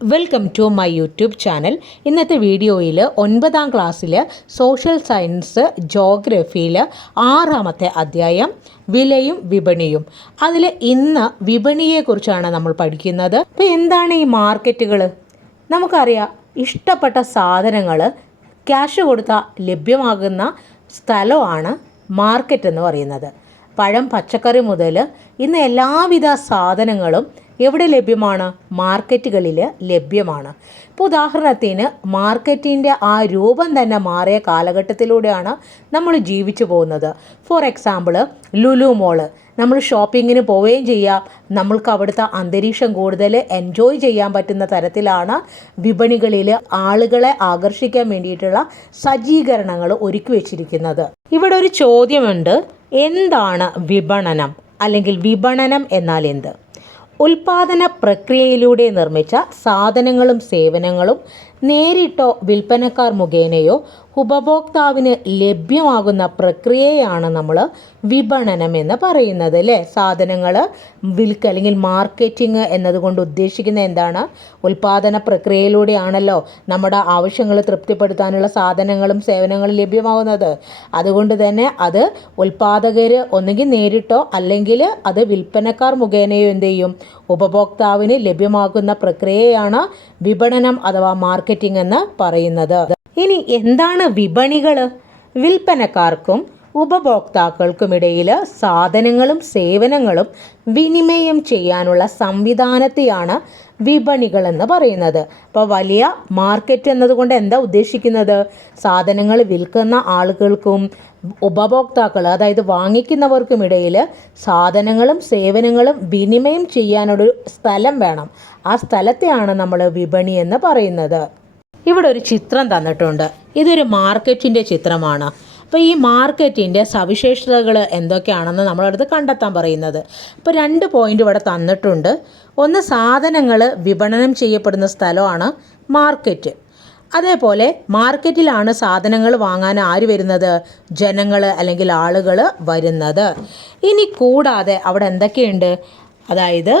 Welcome to my YouTube channel ഇന്നത്തെ വീഡിയോയിൽ ഒൻപതാം ക്ലാസ്സിൽ സോഷ്യൽ സയൻസ് ജോഗ്രഫിയിൽ ആറാമത്തെ അധ്യായം വിലയും വിപണിയും. അതിൽ ഇന്ന് വിപണിയെക്കുറിച്ചാണ് നമ്മൾ പഠിക്കുന്നത്. അപ്പോൾ എന്താണ് ഈ മാർക്കറ്റുകൾ നമുക്കറിയാം ഇഷ്ടപ്പെട്ട സാധനങ്ങൾ ക്യാഷ് കൊടുത്താൽ ലഭ്യമാകുന്ന സ്ഥലമാണ് മാർക്കറ്റ് എന്ന് പറയുന്നത്. പഴം പച്ചക്കറി മുതൽ ഇന്ന് എല്ലാവിധ സാധനങ്ങളും എവിടെ ലഭ്യമാണ്? മാർക്കറ്റുകളിൽ ലഭ്യമാണ്. ഇപ്പോൾ ഉദാഹരണത്തിന് മാർക്കറ്റിന്റെ ആ രൂപം തന്നെ മാറിയ കാലഘട്ടത്തിലൂടെയാണ് നമ്മൾ ജീവിച്ചു പോകുന്നത്. For example Lulu mall. നമ്മൾ ഷോപ്പിങ്ങിന് പോവുകയും ചെയ്യാം. നമ്മൾക്ക് അവിടുത്തെ അന്തരീക്ഷം കൂടുതൽ എൻജോയ് ചെയ്യാൻ പറ്റുന്ന തരത്തിലാണ് വിപണികളിൽ ആളുകളെ ആകർഷിക്കാൻ വേണ്ടിയിട്ടുള്ള സജ്ജീകരണങ്ങൾ ഒരുക്കി വെച്ചിരിക്കുന്നത്. ഇവിടെ ഒരു ചോദ്യമുണ്ട്. എന്താണ് വിപണനം? അല്ലെങ്കിൽ വിപണനം എന്നാൽ എന്ത്? ഉൽപാദന പ്രക്രിയയിലൂടെ നിർമ്മിച്ച സാധനങ്ങളും സേവനങ്ങളും നേരിട്ടോ വിൽപ്പനക്കാർ മുഖേനയോ ഉപഭോക്താവിന് ലഭ്യമാകുന്ന പ്രക്രിയയാണ് നമ്മൾ വിപണനം എന്ന് പറയുന്നത് അല്ലേ? സാധനങ്ങൾ വിൽക്ക അല്ലെങ്കിൽ മാർക്കറ്റിംഗ് എന്നതുകൊണ്ട് ഉദ്ദേശിക്കുന്ന എന്താണ്? ഉൽപാദന പ്രക്രിയയിലൂടെയാണല്ലോ നമ്മുടെ ആവശ്യങ്ങൾ തൃപ്തിപ്പെടുത്താനുള്ള സാധനങ്ങളും സേവനങ്ങളും ലഭ്യമാകുന്നത്. അതുകൊണ്ട് തന്നെ അത് ഉൽപാദകർ ഒന്നുകിൽ നേരിട്ടോ അല്ലെങ്കിൽ അത് വിൽപ്പനക്കാർ മുഖേനയോ എന്ത് ചെയ്യും? ഉപഭോക്താവിന് ലഭ്യമാകുന്ന പ്രക്രിയയാണ് വിപണനം അഥവാ മാർക്കറ്റിംഗ് എന്ന് പറയുന്നത്. ഇനി എന്താണ് വിപണികൾ വിൽപ്പനക്കാർക്കും ഉപഭോക്താക്കൾക്കുമിടയിൽ സാധനങ്ങളും സേവനങ്ങളും വിനിമയം ചെയ്യാനുള്ള സംവിധാനത്തെയാണ് വിപണികൾ എന്ന് പറയുന്നത്. അപ്പോൾ വലിയ മാർക്കറ്റ് എന്നതുകൊണ്ട് എന്താ ഉദ്ദേശിക്കുന്നത്? സാധനങ്ങൾ വിൽക്കുന്ന ആളുകൾക്കും ഉപഭോക്താക്കൾ അതായത് വാങ്ങിക്കുന്നവർക്കും ഇടയിൽ സാധനങ്ങളും സേവനങ്ങളും വിനിമയം ചെയ്യാനൊരു സ്ഥലം വേണം. ആ സ്ഥലത്തെയാണ് നമ്മൾ വിപണി എന്ന് പറയുന്നത്. ഇവിടെ ഒരു ചിത്രം തന്നിട്ടുണ്ട്. ഇതൊരു മാർക്കറ്റിന്റെ ചിത്രമാണ്. അപ്പോൾ ഈ മാർക്കറ്റിന്റെ സവിശേഷതകൾ എന്തൊക്കെയാണെന്ന് നമ്മളടുത്ത് കണ്ടെത്താൻ പറയുന്നത്. അപ്പോൾ രണ്ട് പോയിന്റ് ഇവിടെ തന്നിട്ടുണ്ട്. ഒന്ന് സാധനങ്ങൾ വിപണനം ചെയ്യപ്പെടുന്ന സ്ഥലമാണ് മാർക്കറ്റ്. അതേപോലെ മാർക്കറ്റിലാണ് സാധനങ്ങൾ വാങ്ങാൻ ആര് വരുന്നത്? ജനങ്ങൾ അല്ലെങ്കിൽ ആളുകൾ വരുന്നത്. ഇനി കൂടാതെ അവിടെ എന്തൊക്കെയുണ്ട്? അതായത്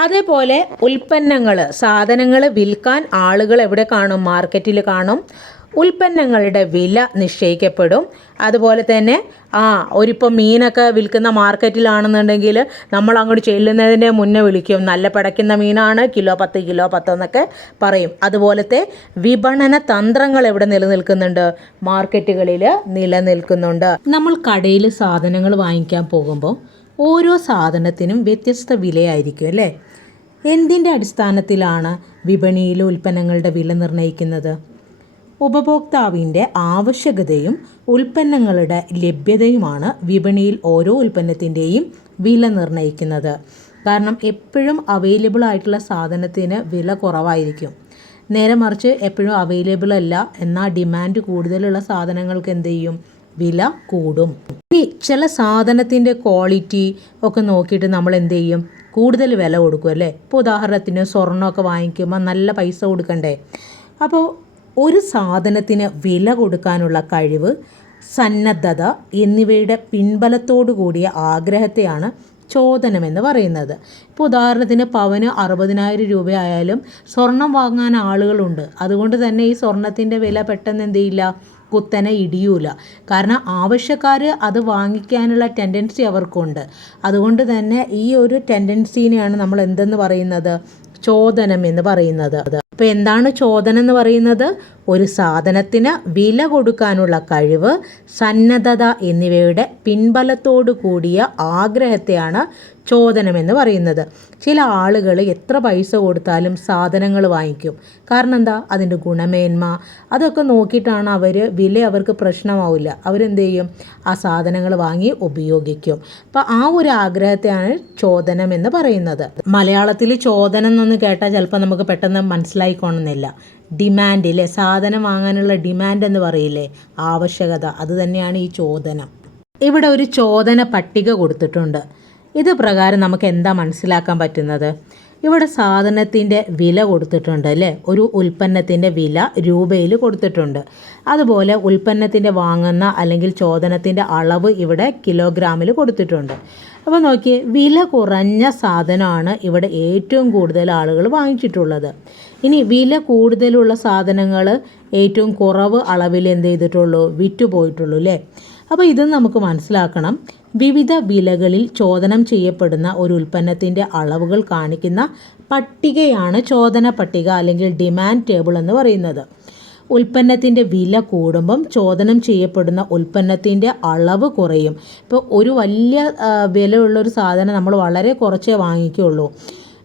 അതേപോലെ ഉൽപ്പന്നങ്ങൾ സാധനങ്ങൾ വിൽക്കാൻ ആളുകൾ എവിടെ കാണും? മാർക്കറ്റിൽ കാണും. ഉൽപ്പന്നങ്ങളുടെ വില നിശ്ചയിക്കപ്പെടും. അതുപോലെ തന്നെ ആ ഒരിപ്പം മീനൊക്കെ വിൽക്കുന്ന മാർക്കറ്റിലാണെന്നുണ്ടെങ്കിൽ നമ്മൾ അങ്ങോട്ട് ചെല്ലുന്നതിന്റെ മുന്നേ വിളിക്കും. നല്ല പിടയ്ക്കുന്ന മീനാണ് കിലോ പത്ത് കിലോ പത്ത് എന്നൊക്കെ പറയും. അതുപോലത്തെ വിപണന തന്ത്രങ്ങൾ എവിടെ നിലനിൽക്കുന്നുണ്ട്? മാർക്കറ്റുകളിൽ നിലനിൽക്കുന്നുണ്ട്. നമ്മൾ കടയിൽ സാധനങ്ങൾ വാങ്ങിക്കാൻ പോകുമ്പോൾ ഓരോ സാധനത്തിനും വ്യത്യസ്ത വിലയായിരിക്കും അല്ലേ? എന്തിന്റെ അടിസ്ഥാനത്തിലാണ് വിപണിയിൽ ഉൽപ്പന്നങ്ങളുടെ വില നിർണയിക്കുന്നത്? ഉപഭോക്താവിന്റെ ആവശ്യകതയും ഉൽപ്പന്നങ്ങളുടെ ലഭ്യതയുമാണ് വിപണിയിൽ ഓരോ ഉൽപ്പന്നത്തിന്റെയും വില നിർണയിക്കുന്നത്. കാരണം എപ്പോഴും അവൈലബിൾ ആയിട്ടുള്ള സാധനത്തിന് വില കുറവായിരിക്കും. നേരെ മറിച്ച് എപ്പോഴും അവൈലബിൾ അല്ല എന്നാൽ ഡിമാൻഡ് കൂടുതലുള്ള സാധനങ്ങൾക്ക് എന്ത് ചെയ്യും? വില കൂടും. ഇനി ചില സാധനത്തിന്റെ ക്വാളിറ്റി ഒക്കെ നോക്കിയിട്ട് നമ്മൾ എന്ത് ചെയ്യും? കൂടുതൽ വില കൊടുക്കും അല്ലേ? ഇപ്പോൾ ഉദാഹരണത്തിന് സ്വർണമൊക്കെ വാങ്ങിക്കുമ്പോൾ നല്ല പൈസ കൊടുക്കണ്ടേ? അപ്പോൾ ഒരു സാധനത്തിന് വില കൊടുക്കാനുള്ള കഴിവ് സന്നദ്ധത എന്നിവയുടെ പിൻബലത്തോടു കൂടിയ ആഗ്രഹത്തെയാണ് ചോദനമെന്ന് പറയുന്നത്. ഇപ്പോൾ ഉദാഹരണത്തിന് പവന് അറുപതിനായിരം രൂപയായാലും സ്വർണം വാങ്ങാൻ ആളുകളുണ്ട്. അതുകൊണ്ട് തന്നെ ഈ സ്വർണത്തിന്റെ വില പെട്ടെന്ന് എന്ത് ചെയ്യില്ല? കുത്തനെ ഇടിയൂല. കാരണം ആവശ്യക്കാർ അത് വാങ്ങിക്കാനുള്ള ടെൻഡൻസി അവർക്കുണ്ട്. അതുകൊണ്ട് തന്നെ ഈ ഒരു ടെൻഡൻസീനെയാണ് നമ്മൾ എന്തെന്ന് പറയുന്നത്? ചോദനം എന്ന് പറയുന്നത്. അപ്പോൾ എന്താണ് ചോദന എന്ന് പറയുന്നത്? ഒരു സാധനത്തിന് വില കൊടുക്കാനുള്ള കഴിവ് സന്നദ്ധത എന്നിവയുടെ പിൻബലത്തോടു കൂടിയ ആഗ്രഹത്തെയാണ് ചോദനം എന്ന് പറയുന്നത്. ചില ആളുകൾ എത്ര പൈസ കൊടുത്താലും സാധനങ്ങൾ വാങ്ങിക്കും. കാരണം എന്താ? അതിന്റെ ഗുണമേന്മ. അതൊക്കെ നോക്കിയിട്ടാണ് അവർ വില അവർക്ക് പ്രശ്നമാവില്ല. അവരെന്ത് ചെയ്യും ആ സാധനങ്ങൾ വാങ്ങി ഉപയോഗിക്കും. അപ്പം ആ ഒരു ആഗ്രഹത്തെയാണ് ചോദനം എന്ന് പറയുന്നത്. മലയാളത്തിൽ ചോദനം എന്നൊന്ന് കേട്ടാൽ ചിലപ്പോൾ നമുക്ക് പെട്ടെന്ന് മനസ്സിലായിക്കോണമെന്നില്ല ഡിമാൻഡ് ഇല്ലേ? സാധനം വാങ്ങാനുള്ള ഡിമാൻഡ് എന്ന് പറയില്ലേ? ആവശ്യകത. അത് തന്നെയാണ് ഈ ചോദനം. ഇവിടെ ഒരു ചോദന പട്ടിക കൊടുത്തിട്ടുണ്ട്. ഇത് പ്രകാരം നമുക്ക് എന്താ മനസ്സിലാക്കാൻ പറ്റുന്നത്? ഇവിടെ സാധനത്തിന്റെ വില കൊടുത്തിട്ടുണ്ട് അല്ലേ? ഒരു ഉൽപ്പന്നത്തിന്റെ വില രൂപയിൽ കൊടുത്തിട്ടുണ്ട്. അതുപോലെ ഉൽപ്പന്നത്തിന്റെ വാങ്ങുന്ന അല്ലെങ്കിൽ ചോദനത്തിന്റെ അളവ് ഇവിടെ കിലോഗ്രാമിൽ കൊടുത്തിട്ടുണ്ട്. അപ്പോൾ നോക്കിയേ വില കുറഞ്ഞ സാധനമാണ് ഇവിടെ ഏറ്റവും കൂടുതൽ ആളുകൾ വാങ്ങിച്ചിട്ടുള്ളത്. ഇനി വില കൂടുതലുള്ള സാധനങ്ങൾ ഏറ്റവും കുറവ് അളവിൽ എന്ത് ചെയ്തിട്ടുള്ളൂ? വിറ്റുപോയിട്ടുള്ളൂ അല്ലേ? അപ്പോൾ ഇത് നമുക്ക് മനസ്സിലാക്കണം. വിവിധ വിലകളിൽ ചോദനം ചെയ്യപ്പെടുന്ന ഒരു ഉൽപ്പന്നത്തിന്റെ അളവുകൾ കാണിക്കുന്ന പട്ടികയാണ് ചോദന പട്ടിക അല്ലെങ്കിൽ ഡിമാൻഡ് ടേബിൾ എന്ന് പറയുന്നത്. ഉൽപ്പന്നത്തിന്റെ വില കൂടുമ്പം ചോദനം ചെയ്യപ്പെടുന്ന ഉൽപ്പന്നത്തിന്റെ അളവ് കുറയും. ഇപ്പോൾ ഒരു വലിയ വിലയുള്ളൊരു സാധനം നമ്മൾ വളരെ കുറച്ചേ വാങ്ങിക്കുള്ളൂ.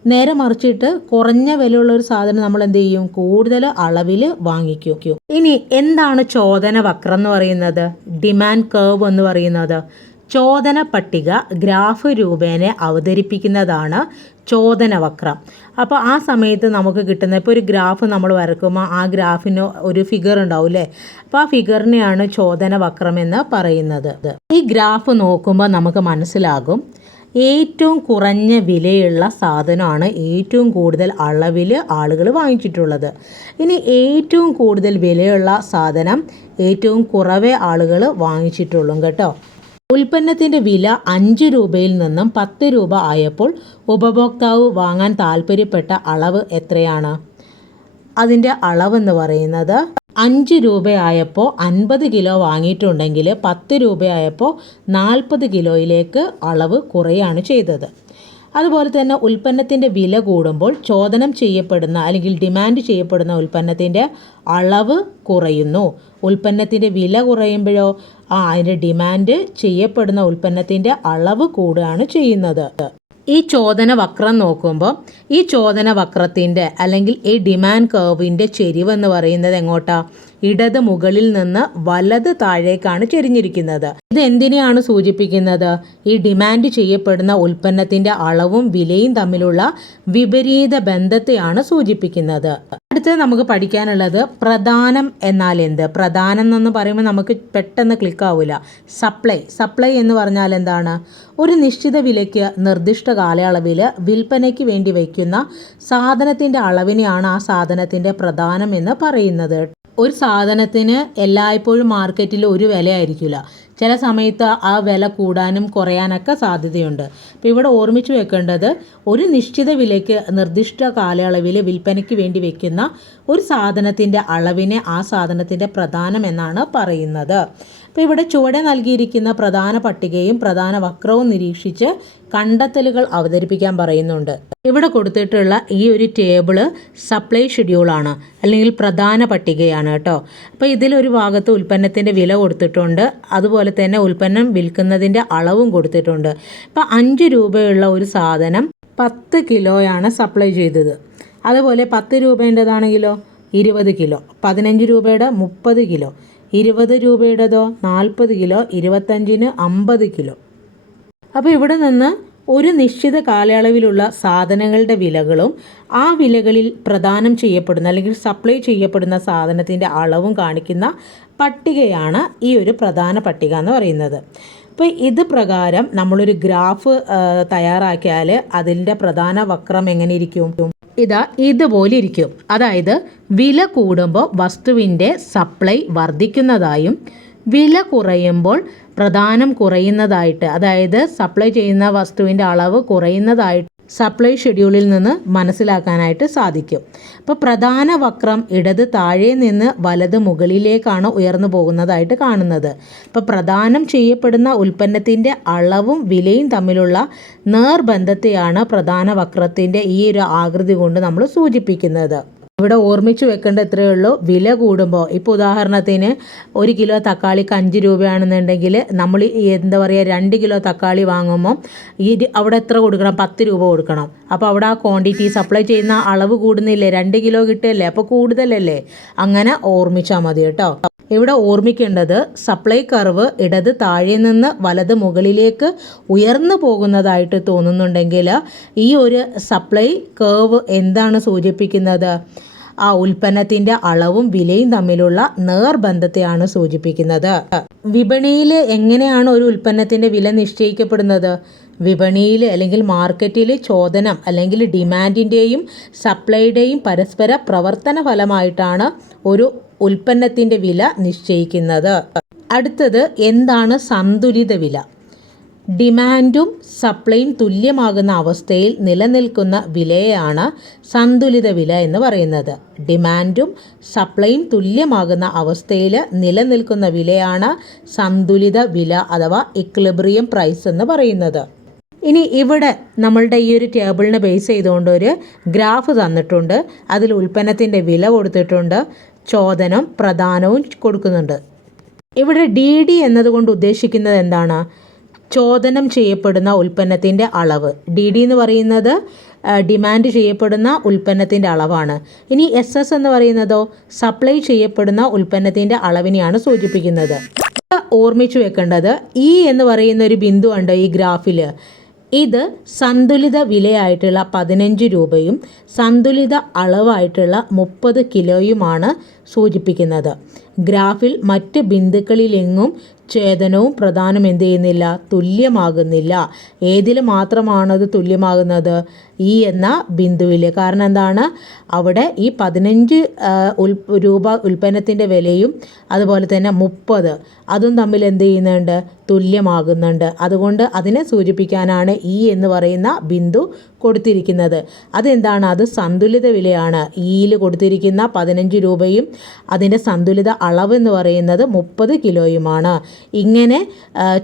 നേരെ മറിച്ചിട്ട് കുറഞ്ഞ വിലയുള്ള ഒരു സാധനം നമ്മൾ എന്ത് ചെയ്യും? കൂടുതൽ അളവിൽ വാങ്ങിക്കും. ഇനി എന്താണ് ചോദന വക്രം എന്ന് പറയുന്നത്? ഡിമാൻഡ് കർവ് എന്ന് പറയുന്നത്. ചോദന പട്ടിക ഗ്രാഫ് രൂപേണ അവതരിപ്പിക്കുന്നതാണ് ചോദന വക്രം അപ്പോൾ ആ സമയത്ത് നമുക്ക് കിട്ടുന്ന ഇപ്പോൾ ഒരു ഗ്രാഫ് നമ്മൾ വരക്കുമ്പോൾ ആ ഗ്രാഫിന് ഒരു ഫിഗർ ഉണ്ടാവും അല്ലേ അപ്പോൾ ആ ഫിഗറിനെയാണ് ചോദന വക്രം എന്ന് പറയുന്നത്. ഈ ഗ്രാഫ് നോക്കുമ്പോൾ നമുക്ക് മനസ്സിലാകും ഏറ്റവും കുറഞ്ഞ വിലയുള്ള സാധനമാണ് ഏറ്റവും കൂടുതൽ അളവിൽ ആളുകൾ വാങ്ങിച്ചിട്ടുള്ളത്. ഇനി ഏറ്റവും കൂടുതൽ വിലയുള്ള സാധനം ഏറ്റവും കുറവേ ആളുകൾ വാങ്ങിച്ചിട്ടുള്ളൂ കേട്ടോ. ഉൽപ്പന്നത്തിന്റെ വില അഞ്ച് രൂപയിൽ നിന്നും പത്ത് രൂപ ആയപ്പോൾ ഉപഭോക്താവ് വാങ്ങാൻ താല്പര്യപ്പെട്ട അളവ് എത്രയാണ്? അതിന്റെ അളവെന്ന് പറയുന്നത് അഞ്ച് രൂപയായപ്പോൾ അൻപത് കിലോ വാങ്ങിയിട്ടുണ്ടെങ്കിൽ പത്ത് രൂപയായപ്പോൾ നാൽപ്പത് കിലോയിലേക്ക് അളവ് കുറയാണ് ചെയ്തത്. അതുപോലെ തന്നെ ഉൽപ്പന്നത്തിന്റെ വില കൂടുമ്പോൾ ചോദനം ചെയ്യപ്പെടുന്ന അല്ലെങ്കിൽ ഡിമാൻഡ് ചെയ്യപ്പെടുന്ന ഉൽപ്പന്നത്തിന്റെ അളവ് കുറയുന്നു. ഉൽപ്പന്നത്തിന്റെ വില കുറയുമ്പോഴോ അതിന്റെ ഡിമാൻഡ് ചെയ്യപ്പെടുന്ന ഉൽപ്പന്നത്തിന്റെ അളവ് കൂടുകയാണ് ചെയ്യുന്നത്. ഈ ചോദന വക്രം നോക്കുമ്പോൾ ഈ ചോദന വക്രത്തിന്റെ അല്ലെങ്കിൽ ഈ ഡിമാൻഡ് കർവിന്റെ ചെരിവ് എന്ന് പറയുന്നത് എങ്ങോട്ടാ? ഇടത് മുകളിൽ നിന്ന് വലത് താഴേക്കാണ് ചെരിഞ്ഞിരിക്കുന്നത്. ഇത് എന്തിനെയാണ് സൂചിപ്പിക്കുന്നത്? ഈ ഡിമാൻഡ് ചെയ്യപ്പെടുന്ന ഉൽപ്പന്നത്തിന്റെ അളവും വിലയും തമ്മിലുള്ള വിപരീത ബന്ധത്തെയാണ് സൂചിപ്പിക്കുന്നത്. അടുത്തത് നമുക്ക് പഠിക്കാനുള്ളത് പ്രധാനം എന്നാൽ എന്ത്? പ്രധാനം എന്ന് പറയുമ്പോൾ നമുക്ക് പെട്ടെന്ന് ക്ലിക്ക് ആവില്ല സപ്ലൈ സപ്ലൈ എന്ന് പറഞ്ഞാൽ എന്താണ്? ഒരു നിശ്ചിത വിലയ്ക്ക് നിർദ്ദിഷ്ട കാലയളവിൽ വിൽപ്പനയ്ക്ക് വേണ്ടി വയ്ക്കുന്ന സാധനത്തിന്റെ അളവിനെയാണ് ആ സാധനത്തിന്റെ പ്രധാനം എന്ന് പറയുന്നത്. ഒരു സാധനത്തിന് എല്ലായ്പ്പോഴും മാർക്കറ്റിൽ ഒരു വിലയായിരിക്കില്ല. ചില സമയത്ത് ആ വില കൂടാനും കുറയാനൊക്കെ സാധ്യതയുണ്ട്. അപ്പോൾ ഇവിടെ ഓർമ്മിച്ച് വെക്കേണ്ടത് ഒരു നിശ്ചിത വിലയ്ക്ക് നിർദ്ദിഷ്ട കാലയളവിൽ വിൽപ്പനയ്ക്ക് വേണ്ടി വെക്കുന്ന ഒരു സാധനത്തിന്റെ അളവിനെ ആ സാധനത്തിന്റെ പ്രധാനം എന്നാണ് പറയുന്നത്. അപ്പോൾ ഇവിടെ ചുവടെ നൽകിയിരിക്കുന്ന പ്രധാന പട്ടികയും പ്രധാന വക്രവും നിരീക്ഷിച്ച് കണ്ടെത്തലുകൾ അവതരിപ്പിക്കാൻ പറയുന്നുണ്ട്. ഇവിടെ കൊടുത്തിട്ടുള്ള ഈ ഒരു ടേബിൾ സപ്ലൈ ഷെഡ്യൂളാണ് അല്ലെങ്കിൽ പ്രധാന പട്ടികയാണ് കേട്ടോ. അപ്പോൾ ഇതിലൊരു ഭാഗത്ത് ഉൽപ്പന്നത്തിന്റെ വില കൊടുത്തിട്ടുണ്ട് അതുപോലെ തന്നെ ഉൽപ്പന്നം വിൽക്കുന്നതിന്റെ അളവും കൊടുത്തിട്ടുണ്ട്. ഇപ്പോൾ അഞ്ച് രൂപയുള്ള ഒരു സാധനം പത്ത് കിലോയാണ് സപ്ലൈ ചെയ്തത്. അതുപോലെ പത്ത് രൂപേന്റെതാണെങ്കിലോ? ഇരുപത് കിലോ. പതിനഞ്ച് രൂപയുടെ മുപ്പത് കിലോ. ഇരുപത് രൂപയുടേതോ? നാൽപ്പത് കിലോ. ഇരുപത്തഞ്ചിന് അമ്പത് കിലോ. അപ്പോൾ ഇവിടെ നിന്ന് ഒരു നിശ്ചിത കാലയളവിലുള്ള സാധനങ്ങളുടെ വിലകളും ആ വിലകളിൽ പ്രദാനം ചെയ്യപ്പെടുന്ന അല്ലെങ്കിൽ സപ്ലൈ ചെയ്യപ്പെടുന്ന സാധനത്തിന്റെ അളവും കാണിക്കുന്ന പട്ടികയാണ് ഈ ഒരു പ്രധാന പട്ടിക എന്ന് പറയുന്നത്. അപ്പോൾ ഇത് പ്രകാരം നമ്മളൊരു ഗ്രാഫ് തയ്യാറാക്കിയാൽ അതിന്റെ പ്രധാന വക്രം എങ്ങനെ ഇരിക്കും? ഇതാ ഇതുപോലെ ഇരിക്കും. അതായത് വില കൂടുമ്പോൾ വസ്തുവിന്റെ സപ്ലൈ വർദ്ധിക്കുന്നതായും വില കുറയുമ്പോൾ പ്രധാനം കുറയുന്നതായിട്ട് അതായത് സപ്ലൈ ചെയ്യുന്ന വസ്തുവിന്റെ അളവ് കുറയുന്നതായിട്ട് സപ്ലൈ ഷെഡ്യൂളിൽ നിന്ന് മനസ്സിലാക്കാനായിട്ട് സാധിക്കും. അപ്പോൾ പ്രധാന വക്രം ഇടത് താഴെ നിന്ന് വലത് മുകളിലേക്കാണ് ഉയർന്നു പോകുന്നതായിട്ട് കാണുന്നത്. അപ്പോൾ പ്രധാനം ചെയ്യപ്പെടുന്ന ഉൽപ്പന്നത്തിന്റെ അളവും വിലയും തമ്മിലുള്ള നേർബന്ധത്തെയാണ് പ്രധാന വക്രത്തിന്റെ ഈ ഒരു ആകൃതി കൊണ്ട് നമ്മൾ സൂചിപ്പിക്കുന്നത്. ഇവിടെ ഓർമ്മിച്ച് വെക്കേണ്ട ഇത്രയേ ഉള്ളൂ. വില കൂടുമ്പോൾ ഇപ്പോൾ ഉദാഹരണത്തിന് ഒരു കിലോ തക്കാളിക്ക് അഞ്ച് രൂപയാണെന്നുണ്ടെങ്കിൽ നമ്മൾ എന്താ പറയുക രണ്ട് കിലോ തക്കാളി വാങ്ങുമ്പോൾ ഈ അവിടെ എത്ര കൊടുക്കണം? പത്ത് രൂപ കൊടുക്കണം. അപ്പോൾ അവിടെ ആ ക്വാണ്ടിറ്റി സപ്ലൈ ചെയ്യുന്ന അളവ് കൂടുന്നില്ലേ? രണ്ട് കിലോ കിട്ടുകയല്ലേ? അപ്പോൾ കൂടുതലല്ലേ? അങ്ങനെ ഓർമ്മിച്ചാൽ മതി കേട്ടോ. ഇവിടെ ഓർമ്മിക്കേണ്ടത് സപ്ലൈ കർവ് ഇടത് താഴെ നിന്ന് വലത് മുകളിലേക്ക് ഉയർന്നു പോകുന്നതായിട്ട് തോന്നുന്നുണ്ടെങ്കിൽ ഈ ഒരു സപ്ലൈ കർവ് എന്താണ് സൂചിപ്പിക്കുന്നത്? ആ ഉൽപ്പന്നത്തിന്റെ അളവും വിലയും തമ്മിലുള്ള നേർബന്ധത്തെയാണ് സൂചിപ്പിക്കുന്നത്. വിപണിയിൽ എങ്ങനെയാണ് ഒരു ഉൽപ്പന്നത്തിന്റെ വില നിശ്ചയിക്കപ്പെടുന്നത്? വിപണിയിൽ അല്ലെങ്കിൽ മാർക്കറ്റിൽ ചോദനം അല്ലെങ്കിൽ ഡിമാൻഡിന്റെയും സപ്ലൈയുടെയും പരസ്പര പ്രവർത്തന ഫലമായിട്ടാണ് ഒരു ഉൽപ്പന്നത്തിന്റെ വില നിശ്ചയിക്കുന്നത്. അടുത്തത് എന്താണ് സന്തുലിത വില? ഡിമാൻഡും സപ്ലൈയും തുല്യമാകുന്ന അവസ്ഥയിൽ നിലനിൽക്കുന്ന വിലയാണ് സന്തുലിത വില എന്ന് പറയുന്നത്. ഡിമാൻഡും സപ്ലൈയും തുല്യമാകുന്ന അവസ്ഥയിൽ നിലനിൽക്കുന്ന വിലയാണ് സന്തുലിത വില അഥവാ ഇക്ലിബ്രിയം പ്രൈസ് എന്ന് പറയുന്നത്. ഇനി ഇവിടെ നമ്മളുടെ ഈ ഒരു ടേബിളിനെ ബേസ് ചെയ്തുകൊണ്ട് ഒരു ഗ്രാഫ് തന്നിട്ടുണ്ട്. അതിൽ ഉൽപ്പന്നത്തിന്റെ വില കൊടുത്തിട്ടുണ്ട്. ചോദനം പ്രധാനവും കൊടുക്കുന്നുണ്ട്. ഇവിടെ ഡി ഡി എന്നതുകൊണ്ട് ഉദ്ദേശിക്കുന്നത് എന്താണ്? ചോദനം ചെയ്യപ്പെടുന്ന ഉൽപ്പന്നത്തിന്റെ അളവ്. ഡി ഡി എന്ന് പറയുന്നത് ഡിമാൻഡ് ചെയ്യപ്പെടുന്ന ഉൽപ്പന്നത്തിന്റെ അളവാണ്. ഇനി എസ് എസ് എന്ന് പറയുന്നതോ സപ്ലൈ ചെയ്യപ്പെടുന്ന ഉൽപ്പന്നത്തിന്റെ അളവിനെയാണ് സൂചിപ്പിക്കുന്നത്. ഓർമ്മിച്ചു വെക്കേണ്ടത് ഇ എന്ന് പറയുന്ന ഒരു ബിന്ദു ഉണ്ട് ഈ ഗ്രാഫിൽ ഇത് സന്തുലിത വിലയായിട്ടുള്ള പതിനഞ്ച് രൂപയും സന്തുലിത അളവായിട്ടുള്ള മുപ്പത് കിലോയുമാണ് സൂചിപ്പിക്കുന്നത്. ഗ്രാഫിൽ മറ്റ് ബിന്ദുക്കളിലെങ്ങും ഛേദനവും പ്രധാനം എന്ത് ചെയ്യുന്നില്ല? തുല്യമാകുന്നില്ല. ഏതിൽ മാത്രമാണ് അത് തുല്യമാകുന്നത്? ഈ എന്ന ബിന്ദുവിൽ കാരണം എന്താണ്? അവിടെ ഈ പതിനഞ്ച് രൂപ ഉൽപ്പന്നത്തിന്റെ വിലയും അതുപോലെ തന്നെ മുപ്പത്. അതും തമ്മിൽ എന്ത് ചെയ്യുന്നുണ്ട്? തുല്യമാകുന്നുണ്ട്. അതുകൊണ്ട് അതിനെ സൂചിപ്പിക്കാനാണ് ഇ എന്ന് പറയുന്ന ബിന്ദു കൊടുത്തിരിക്കുന്നത്. അതെന്താണ്? അത് സന്തുലിത വിലയാണ്. ഈയിൽ കൊടുത്തിരിക്കുന്ന പതിനഞ്ച് രൂപയും അതിന്റെ സന്തുലിത അളവ് എന്ന് പറയുന്നത് മുപ്പത് കിലോയുമാണ്. ഇങ്ങനെ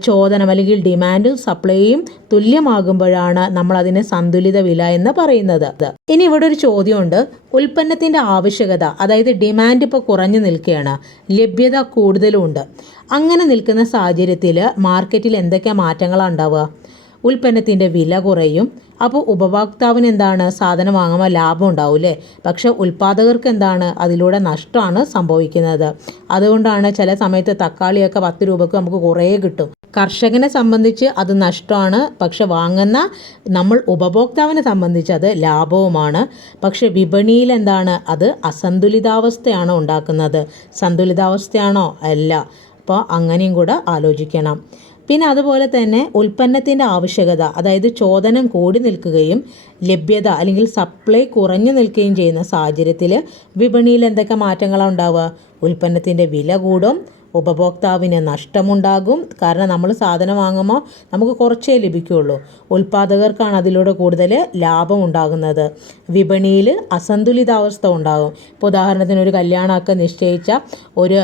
ചോദനം അല്ലെങ്കിൽ ഡിമാൻഡും സപ്ലൈയും തുല്യമാകുമ്പോഴാണ് നമ്മൾ അതിനെ സന്തുലിത വില എന്ന് പറയുന്നത്. ഇനി ഇവിടെ ഒരു ചോദ്യമുണ്ട്. ഉൽപ്പന്നത്തിന്റെ ആവശ്യകത അതായത് ഡിമാൻഡ് ഇപ്പോൾ കുറഞ്ഞു നിൽക്കുകയാണ്. ലഭ്യത കൂടുതലുമുണ്ട് അങ്ങനെ നിൽക്കുന്ന സാഹചര്യത്തിൽ മാർക്കറ്റിൽ എന്തൊക്കെ മാറ്റങ്ങളാണ് ഉണ്ടാവുക? ഉൽപ്പന്നത്തിന്റെ വില കുറയും. അപ്പോൾ ഉപഭോക്താവിന് എന്താണ്? സാധനം വാങ്ങുമ്പോൾ ലാഭം ഉണ്ടാവും അല്ലേ? പക്ഷേ ഉൽപ്പാദകർക്ക് എന്താണ്? അതിലൂടെ നഷ്ടമാണ് സംഭവിക്കുന്നത്. അതുകൊണ്ടാണ് ചില സമയത്ത് തക്കാളിയൊക്കെ പത്ത് രൂപക്ക് നമുക്ക് കുറേ കിട്ടും. കർഷകനെ സംബന്ധിച്ച് അത് നഷ്ടമാണ്. പക്ഷെ വാങ്ങുന്ന നമ്മൾ ഉപഭോക്താവിനെ സംബന്ധിച്ച് അത് ലാഭവുമാണ്. പക്ഷെ വിപണിയിൽ എന്താണ്? അത് അസന്തുലിതാവസ്ഥയാണോ ഉണ്ടാക്കുന്നത്. സന്തുലിതാവസ്ഥയാണോ? അല്ല. അപ്പോൾ അങ്ങനെയും കൂടെ ആലോചിക്കണം. പിന്നെ അതുപോലെ തന്നെ ഉൽപ്പന്നത്തിന്റെ ആവശ്യകത അതായത് ചോദനം കൂടി നിൽക്കുകയും ലഭ്യത അല്ലെങ്കിൽ സപ്ലൈ കുറഞ്ഞു നിൽക്കുകയും ചെയ്യുന്ന സാഹചര്യത്തിൽ വിപണിയിൽ എന്തൊക്കെ മാറ്റങ്ങളാണ് ഉണ്ടാവുക? ഉൽപ്പന്നത്തിന്റെ വില കൂടും ഉപഭോക്താവിന് നഷ്ടമുണ്ടാകും. കാരണം നമ്മൾ സാധനം വാങ്ങുമ്പോൾ നമുക്ക് കുറച്ചേ ലഭിക്കുകയുള്ളൂ ഉൽപ്പാദകർക്കാണ് അതിലൂടെ കൂടുതൽ ലാഭം ഉണ്ടാകുന്നത്. വിപണിയിൽ അസന്തുലിതാവസ്ഥ ഉണ്ടാകും. ഇപ്പോൾ ഉദാഹരണത്തിന് ഒരു കല്യാണമൊക്കെ നിശ്ചയിച്ച ഒരു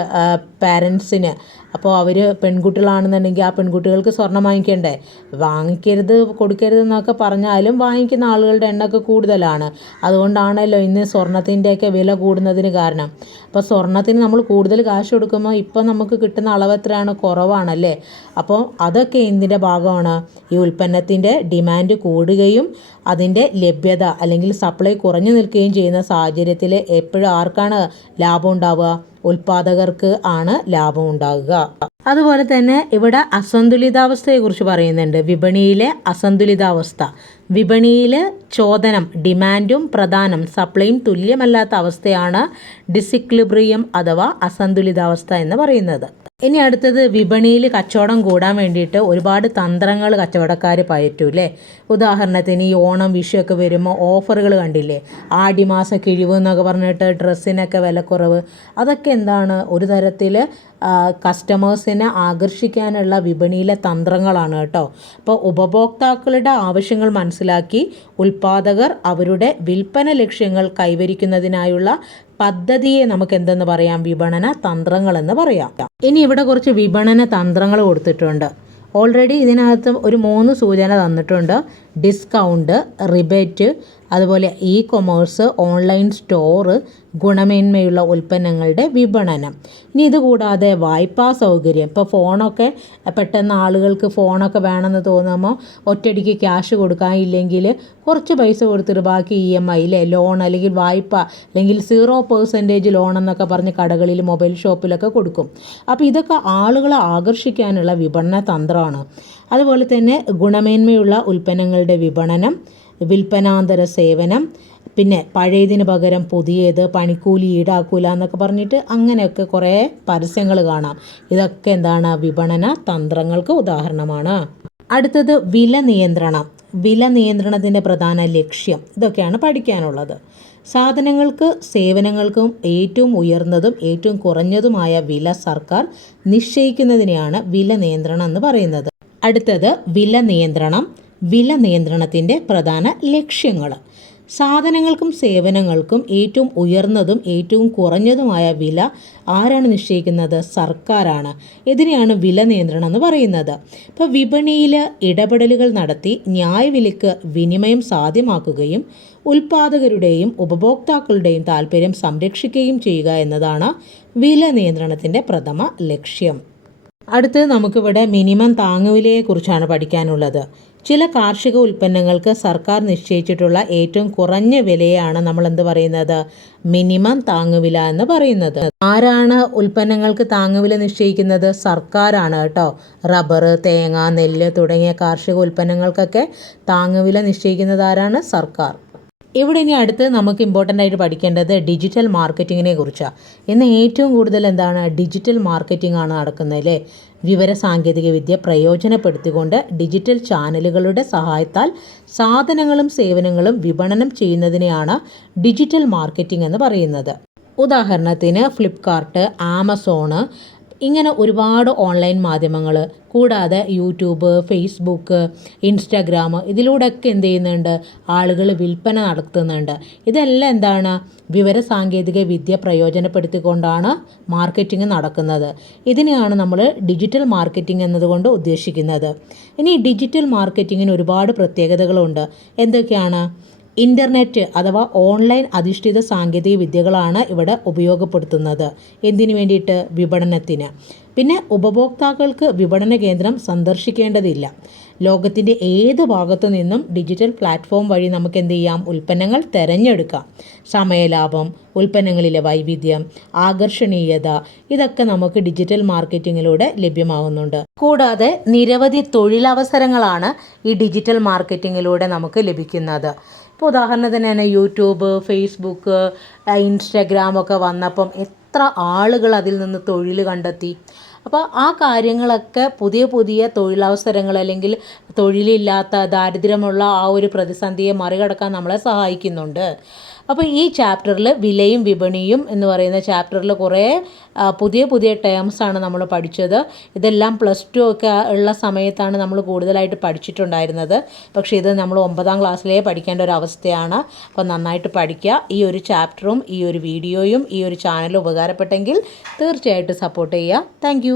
പാരൻസിന് അപ്പോൾ അവർ പെൺകുട്ടികളാണെന്നുണ്ടെങ്കിൽ ആ പെൺകുട്ടികൾക്ക് സ്വർണം വാങ്ങിക്കണ്ടേ? വാങ്ങിക്കരുത് കൊടുക്കരുത് എന്നൊക്കെ പറഞ്ഞാലും വാങ്ങിക്കുന്ന ആളുകളുടെ എണ്ണമൊക്കെ കൂടുതലാണ്. അതുകൊണ്ടാണല്ലോ ഇന്ന് സ്വർണത്തിന്റെയൊക്കെ വില കൂടുന്നതിന് കാരണം. അപ്പോൾ സ്വർണത്തിന് നമ്മൾ കൂടുതൽ കാശ് കൊടുക്കുമ്പോൾ ഇപ്പോൾ നമുക്ക് കിട്ടുന്ന അളവ് എത്രയാണ്? കുറവാണല്ലേ? അപ്പോൾ അതൊക്കെ എന്തിന്റെ ഭാഗമാണ്? ഈ ഉൽപ്പന്നത്തിന്റെ ഡിമാൻഡ് കൂടുകയും അതിന്റെ ലഭ്യത അല്ലെങ്കിൽ സപ്ലൈ കുറഞ്ഞു നിൽക്കുകയും ചെയ്യുന്ന സാഹചര്യത്തിൽ എപ്പോഴും ആർക്കാണ് ലാഭം ഉണ്ടാവുക? ഉൽപാദകർക്ക് ആണ് ലാഭം ഉണ്ടാകുക. അതുപോലെ തന്നെ ഇവിടെ അസന്തുലിതാവസ്ഥയെ അസന്തുലിതാവസ്ഥയെക്കുറിച്ച് പറയുന്നുണ്ട്. വിപണിയിലെ അസന്തുലിതാവസ്ഥ. വിപണിയിൽ ചോദനം ഡിമാൻഡും പ്രധാനം സപ്ലൈയും തുല്യമല്ലാത്ത അവസ്ഥയാണ് ഡിസിക്ലിബ്രിയം അഥവാ അസന്തുലിതാവസ്ഥ എന്ന് പറയുന്നത്. ഇനി അടുത്തത് വിപണിയിൽ കച്ചവടം കൂടാൻ വേണ്ടിയിട്ട് ഒരുപാട് തന്ത്രങ്ങൾ കച്ചവടക്കാർ പയറ്റൂ അല്ലേ ഉദാഹരണത്തിന് ഈ ഓണം വിഷുവൊക്കെ വരുമ്പോൾ ഓഫറുകൾ കണ്ടില്ലേ? ആടിമാസ കിഴിവ് എന്നൊക്കെ പറഞ്ഞിട്ട് ഡ്രസ്സിനൊക്കെ വിലക്കുറവ്. അതൊക്കെ എന്താണ്? ഒരു തരത്തിൽ കസ്റ്റമേഴ്സിനെ ആകർഷിക്കാനുള്ള വിപണിയിലെ തന്ത്രങ്ങളാണ് കേട്ടോ. അപ്പോൾ ഉപഭോക്താക്കളുടെ ആവശ്യങ്ങൾ മനസ്സിലാക്കി ഉൽപ്പാദകർ അവരുടെ വിൽപ്പന ലക്ഷ്യങ്ങൾ കൈവരിക്കുന്നതിനായുള്ള പദ്ധതിയെ നമുക്ക് എന്തെന്ന് പറയാം? വിപണന തന്ത്രങ്ങൾ എന്ന് പറയാം. ഇനി ഇവിടെ കുറച്ച് വിപണന തന്ത്രങ്ങൾ കൊടുത്തിട്ടുണ്ട്. ഓൾറെഡി ഇതിനകത്ത് ഒരു മൂന്ന് സൂചന തന്നിട്ടുണ്ട്. ഡിസ്കൗണ്ട് റിബേറ്റ് അതുപോലെ ഇ കൊമേഴ്സ് ഓൺലൈൻ സ്റ്റോർ ഗുണമേന്മയുള്ള ഉൽപ്പന്നങ്ങളുടെ വിപണനം. ഇനി ഇതുകൂടാതെ വായ്പാ സൗകര്യം. ഇപ്പോൾ ഫോണൊക്കെ പെട്ടെന്ന് ആളുകൾക്ക് ഫോണൊക്കെ വേണമെന്ന് തോന്നുമ്പോൾ ഒറ്റയടിക്ക് ക്യാഷ് കൊടുക്കാൻ ഇല്ലെങ്കിൽ കുറച്ച് പൈസ കൊടുത്തിട്ട് ബാക്കി ഇ എം ഐ ലോൺ അല്ലെങ്കിൽ വായ്പ അല്ലെങ്കിൽ സീറോ പെർസെന്റേജ് ലോൺ എന്നൊക്കെ പറഞ്ഞ് കടകളിൽ മൊബൈൽ ഷോപ്പിലൊക്കെ കൊടുക്കും. അപ്പോൾ ഇതൊക്കെ ആളുകളെ ആകർഷിക്കാനുള്ള വിപണന തന്ത്രമാണ്. അതുപോലെ തന്നെ ഗുണമേന്മയുള്ള ഉൽപ്പന്നങ്ങളുടെ വിപണനം വിൽപ്പനാന്തര സേവനം പിന്നെ പഴയതിന് പകരം പുതിയത് പണിക്കൂലി ഈടാക്കൂല എന്നൊക്കെ പറഞ്ഞിട്ട് അങ്ങനെയൊക്കെ കുറേ പരസ്യങ്ങൾ കാണാം. ഇതൊക്കെ എന്താണ്? വിപണന തന്ത്രങ്ങൾക്ക് ഉദാഹരണമാണ്. അടുത്തത് വില നിയന്ത്രണം. വില നിയന്ത്രണത്തിന്റെ പ്രധാന ലക്ഷ്യം ഇതൊക്കെയാണ് പഠിക്കാനുള്ളത്. സാധനങ്ങൾക്ക് സേവനങ്ങൾക്കും ഏറ്റവും ഉയർന്നതും ഏറ്റവും കുറഞ്ഞതുമായ വില സർക്കാർ നിശ്ചയിക്കുന്നതിനെയാണ് വില നിയന്ത്രണം എന്ന് പറയുന്നത്. അടുത്തത് വില നിയന്ത്രണം. വില നിയന്ത്രണത്തിന്റെ പ്രധാന ലക്ഷ്യങ്ങൾ സാധനങ്ങൾക്കും സേവനങ്ങൾക്കും ഏറ്റവും ഉയർന്നതും ഏറ്റവും കുറഞ്ഞതുമായ വില ആരാണ് നിശ്ചയിക്കുന്നത്? സർക്കാരാണ്. ഇതിനെയാണ് വില നിയന്ത്രണം എന്ന് പറയുന്നത്. ഇപ്പോൾ വിപണിയിൽ ഇടപെടലുകൾ നടത്തി ന്യായവിലയ്ക്ക് വിനിമയം സാധ്യമാക്കുകയും ഉൽപാദകരുടെയും ഉപഭോക്താക്കളുടെയും താൽപ്പര്യം സംരക്ഷിക്കുകയും ചെയ്യുക എന്നതാണ് വില നിയന്ത്രണത്തിന്റെ പ്രഥമ ലക്ഷ്യം. അടുത്ത് നമുക്കിവിടെ മിനിമം താങ്ങുവിലയെക്കുറിച്ചാണ് പഠിക്കാനുള്ളത്. ചില കാർഷിക ഉൽപ്പന്നങ്ങൾക്ക് സർക്കാർ നിശ്ചയിച്ചിട്ടുള്ള ഏറ്റവും കുറഞ്ഞ വിലയാണ് നമ്മൾ എന്ത് പറയുന്നത്? മിനിമം താങ്ങുവില എന്ന് പറയുന്നത്. ആരാണ് ഉൽപ്പന്നങ്ങൾക്ക് താങ്ങുവില നിശ്ചയിക്കുന്നത്? സർക്കാരാണ് കേട്ടോ. റബ്ബർ തേങ്ങ നെല്ല് തുടങ്ങിയ കാർഷിക ഉൽപ്പന്നങ്ങൾക്കൊക്കെ താങ്ങുവില നിശ്ചയിക്കുന്നത് ആരാണ്? സർക്കാർ. ഇവിടെ ഇനി അടുത്ത് നമുക്ക് ഇമ്പോർട്ടന്റ് ആയിട്ട് പഠിക്കേണ്ടത് ഡിജിറ്റൽ മാർക്കറ്റിങ്ങിനെ കുറിച്ചാണ് ഇന്ന് ഏറ്റവും കൂടുതൽ എന്താണ് ഡിജിറ്റൽ മാർക്കറ്റിംഗ് ആണ് നടക്കുന്നത് അല്ലേ വിവര സാങ്കേതിക വിദ്യ പ്രയോജനപ്പെടുത്തിക്കൊണ്ട് ഡിജിറ്റൽ ചാനലുകളുടെ സഹായത്താൽ സാധനങ്ങളും സേവനങ്ങളും വിപണനം ചെയ്യുന്നതിനെയാണ് ഡിജിറ്റൽ മാർക്കറ്റിംഗ് എന്ന് പറയുന്നത്. ഉദാഹരണത്തിന് ഫ്ലിപ്കാർട്ട് ആമസോണ് ഇങ്ങനെ ഒരുപാട് ഓൺലൈൻ മാധ്യമങ്ങൾ കൂടാതെ യൂട്യൂബ് ഫേസ്ബുക്ക് ഇൻസ്റ്റാഗ്രാം ഇതിലൂടെയൊക്കെ എന്ത് ചെയ്യുന്നുണ്ട്? ആളുകൾ വിൽപ്പന നടത്തുന്നുണ്ട്. ഇതെല്ലാം എന്താണ്? വിവര സാങ്കേതിക വിദ്യ പ്രയോജനപ്പെടുത്തിക്കൊണ്ടാണ് മാർക്കറ്റിംഗ് നടക്കുന്നത്. ഇതിനെയാണ് നമ്മൾ ഡിജിറ്റൽ മാർക്കറ്റിംഗ് എന്നതുകൊണ്ട് ഉദ്ദേശിക്കുന്നത്. ഇനി ഡിജിറ്റൽ മാർക്കറ്റിങ്ങിന് ഒരുപാട് പ്രത്യേകതകളുണ്ട്. എന്തൊക്കെയാണ്? ഇന്റർനെറ്റ് അഥവാ ഓൺലൈൻ അധിഷ്ഠിത സാങ്കേതിക വിദ്യകളാണ് ഇവിടെ ഉപയോഗപ്പെടുത്തുന്നത്. എന്തിനു വേണ്ടിയിട്ട്? വിപണനത്തിന്. പിന്നെ ഉപഭോക്താക്കൾക്ക് വിപണന കേന്ദ്രം സന്ദർശിക്കേണ്ടതില്ല. ലോകത്തിന്റെ ഏത് ഭാഗത്തു നിന്നും ഡിജിറ്റൽ പ്ലാറ്റ്ഫോം വഴി നമുക്ക് എന്ത് ചെയ്യാം? ഉൽപ്പന്നങ്ങൾ തിരഞ്ഞെടുക്കാം. സമയലാഭം ഉൽപ്പന്നങ്ങളിലെ വൈവിധ്യം ആകർഷണീയത ഇതൊക്കെ നമുക്ക് ഡിജിറ്റൽ മാർക്കറ്റിങ്ങിലൂടെ ലഭ്യമാകുന്നുണ്ട്. കൂടാതെ നിരവധി തൊഴിലവസരങ്ങളാണ് ഈ ഡിജിറ്റൽ മാർക്കറ്റിങ്ങിലൂടെ നമുക്ക് ലഭിക്കുന്നത്. ഇപ്പോൾ ഉദാഹരണത്തിന് തന്നെ യൂട്യൂബ് ഫേസ്ബുക്ക് ഇൻസ്റ്റാഗ്രാം ഒക്കെ വന്നപ്പം എത്ര ആളുകൾ അതിൽ നിന്ന് തൊഴിൽ കണ്ടെത്തി? അപ്പോൾ ആ കാര്യങ്ങളൊക്കെ പുതിയ പുതിയ തൊഴിലവസരങ്ങൾ അല്ലെങ്കിൽ തൊഴിലില്ലാത്ത ദാരിദ്ര്യമുള്ള ആ ഒരു പ്രതിസന്ധിയെ മറികടക്കാൻ നമ്മളെ സഹായിക്കുന്നുണ്ട്. അപ്പോൾ ഈ ചാപ്റ്ററിൽ വിലയും വിപണിയും എന്ന് പറയുന്ന ചാപ്റ്ററിൽ കുറേ പുതിയ പുതിയ ടേംസാണ് നമ്മൾ പഠിച്ചത്. ഇതെല്ലാം പ്ലസ് ടു ഒക്കെ ഉള്ള സമയത്താണ് നമ്മൾ കൂടുതലായിട്ട് പഠിച്ചിട്ടുണ്ടായിരുന്നത്. പക്ഷേ ഇത് നമ്മൾ ഒമ്പതാം ക്ലാസ്സിലേ പഠിക്കേണ്ട ഒരു അവസ്ഥയാണ്. അപ്പോൾ നന്നായിട്ട് പഠിക്കുക ഈ ഒരു ചാപ്റ്ററും ഈ ഒരു വീഡിയോയും ഈ ഒരു ചാനലും ഉപകാരപ്പെട്ടെങ്കിൽ തീർച്ചയായിട്ടും സപ്പോർട്ട് ചെയ്യുക. താങ്ക്